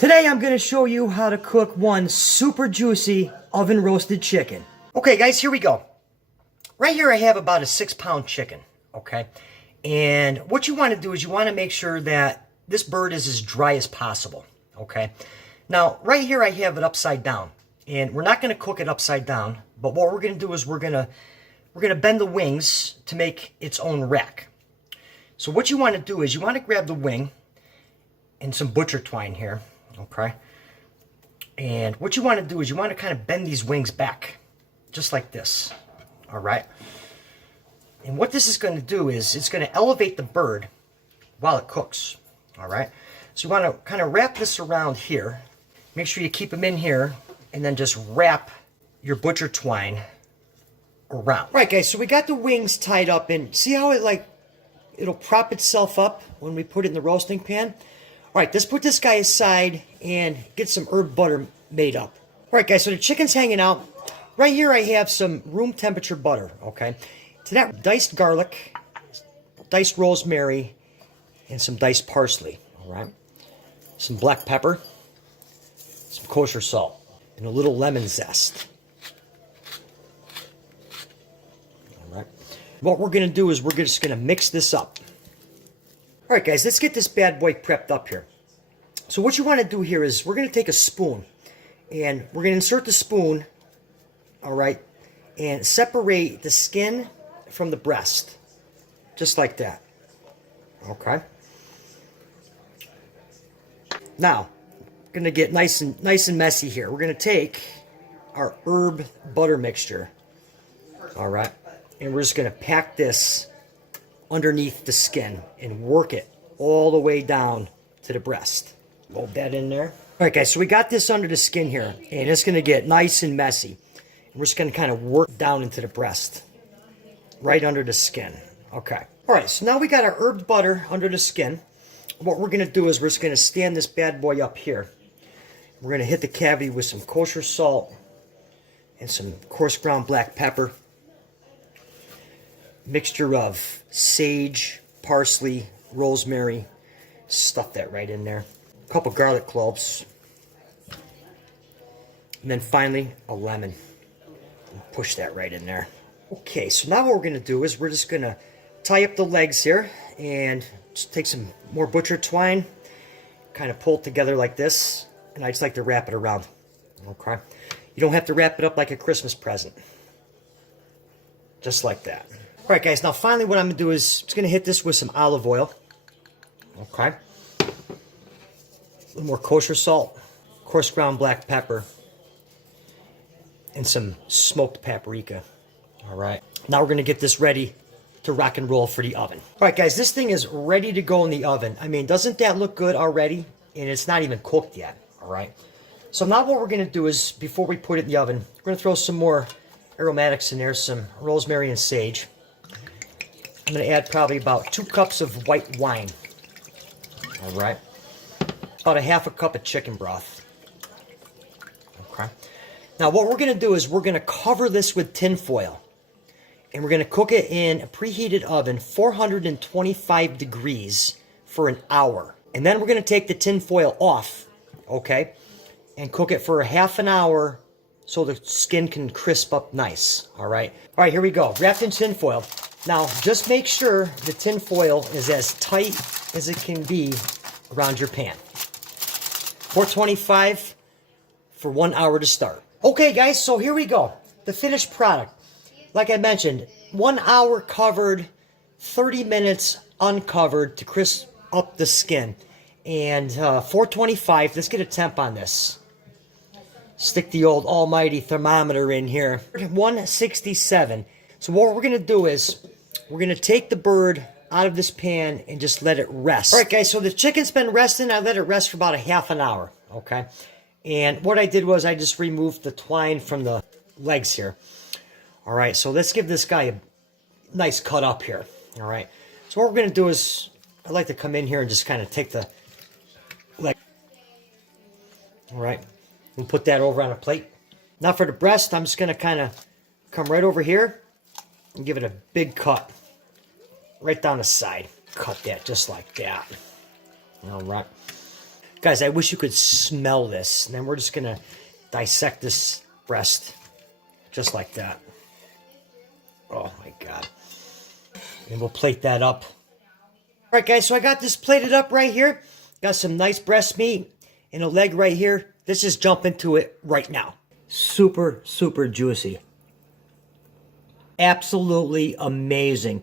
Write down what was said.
Today I'm going to show you how to cook one super juicy oven roasted chicken. Okay guys, here we go. Right here I have about a 6-pound chicken, okay? And what you want to do is you want to make sure that this bird is as dry as possible, okay? Now, right here I have it upside down. And we're not going to cook it upside down, but what we're going to do is we're going to bend the wings to make its own rack. So what you want to do is you want to grab the wing and some butcher twine here. Okay, and what you want to do is you want to kind of bend these wings back, just like this, all right? And what this is going to do is it's going to elevate the bird while it cooks, all right? So you want to kind of wrap this around here. Make sure you keep them in here, and then just wrap your butcher twine around. All right, guys, so we got the wings tied up, and see how it'll prop itself up when we put it in the roasting pan? All right, let's put this guy aside and get some herb butter made up. All right, guys, so the chicken's hanging out. Right here I have some room temperature butter, okay? To that, diced garlic, diced rosemary, and some diced parsley, all right? Some black pepper, some kosher salt, and a little lemon zest. All right. What we're going to do is we're just going to mix this up. All right, guys, let's get this bad boy prepped up here. So what you want to do here is we're going to take a spoon, and we're going to insert the spoon, all right, and separate the skin from the breast, just like that, okay? Now, we're going to get nice and messy here. We're going to take our herb butter mixture, all right, and we're just going to pack this underneath the skin and work it all the way down to the breast. Load that in there. All right, guys, so we got this under the skin here, and it's going to get nice and messy. And we're just going to kind of work down into the breast, right under the skin. Okay. All right, so now we got our herb butter under the skin. What we're going to do is we're just going to stand this bad boy up here. We're going to hit the cavity with some kosher salt and some coarse ground black pepper. Mixture of sage, parsley, rosemary. Stuff that right in there. A couple garlic cloves. And then finally, a lemon. And push that right in there. Okay, so now what we're going to do is we're just going to tie up the legs here and just take some more butcher twine, kind of pull it together like this, and I just like to wrap it around. Okay? You don't have to wrap it up like a Christmas present. Just like that. All right, guys, now finally what I'm going to do is I'm just going to hit this with some olive oil. Okay. A little more kosher salt, coarse ground black pepper, and some smoked paprika. All right. Now we're going to get this ready to rock and roll for the oven. All right, guys, this thing is ready to go in the oven. I mean, doesn't that look good already? And it's not even cooked yet. All right. So now what we're going to do is, before we put it in the oven, we're going to throw some more aromatics in there, some rosemary and sage. I'm going to add probably about 2 cups of white wine. All right. About a half a cup of chicken broth. Okay. Now what we're going to do is we're going to cover this with tin foil. And we're going to cook it in a preheated oven, 425 degrees for an hour. And then we're going to take the tin foil off, okay, and cook it for a half an hour so the skin can crisp up nice, all right? All right, here we go. Wrapped in tin foil. Now, just make sure the tin foil is as tight as it can be around your pan. 425 for 1 hour to start. Okay, guys, so here we go. The finished product. Like I mentioned, 1 hour covered, 30 minutes uncovered to crisp up the skin. And 425, let's get a temp on this. Stick the old almighty thermometer in here. 167. So what we're going to do is we're going to take the bird out of this pan and just let it rest. All right, guys, so the chicken's been resting. I let it rest for about a half an hour, okay? And what I did was I just removed the twine from the legs here. All right, so let's give this guy a nice cut up here. All right, so what we're going to do is I like to come in here and just kind of take the leg. All right, we'll put that over on a plate. Now for the breast, I'm just going to kind of come right over here and give it a big cut right down the side. Cut that just like that. All right. Guys, I wish you could smell this. And then we're just going to dissect this breast just like that. Oh my God. And we'll plate that up. All right, guys, so I got this plated up right here. Got some nice breast meat and a leg right here. Let's just jump into it right now. Super, super juicy. Absolutely amazing.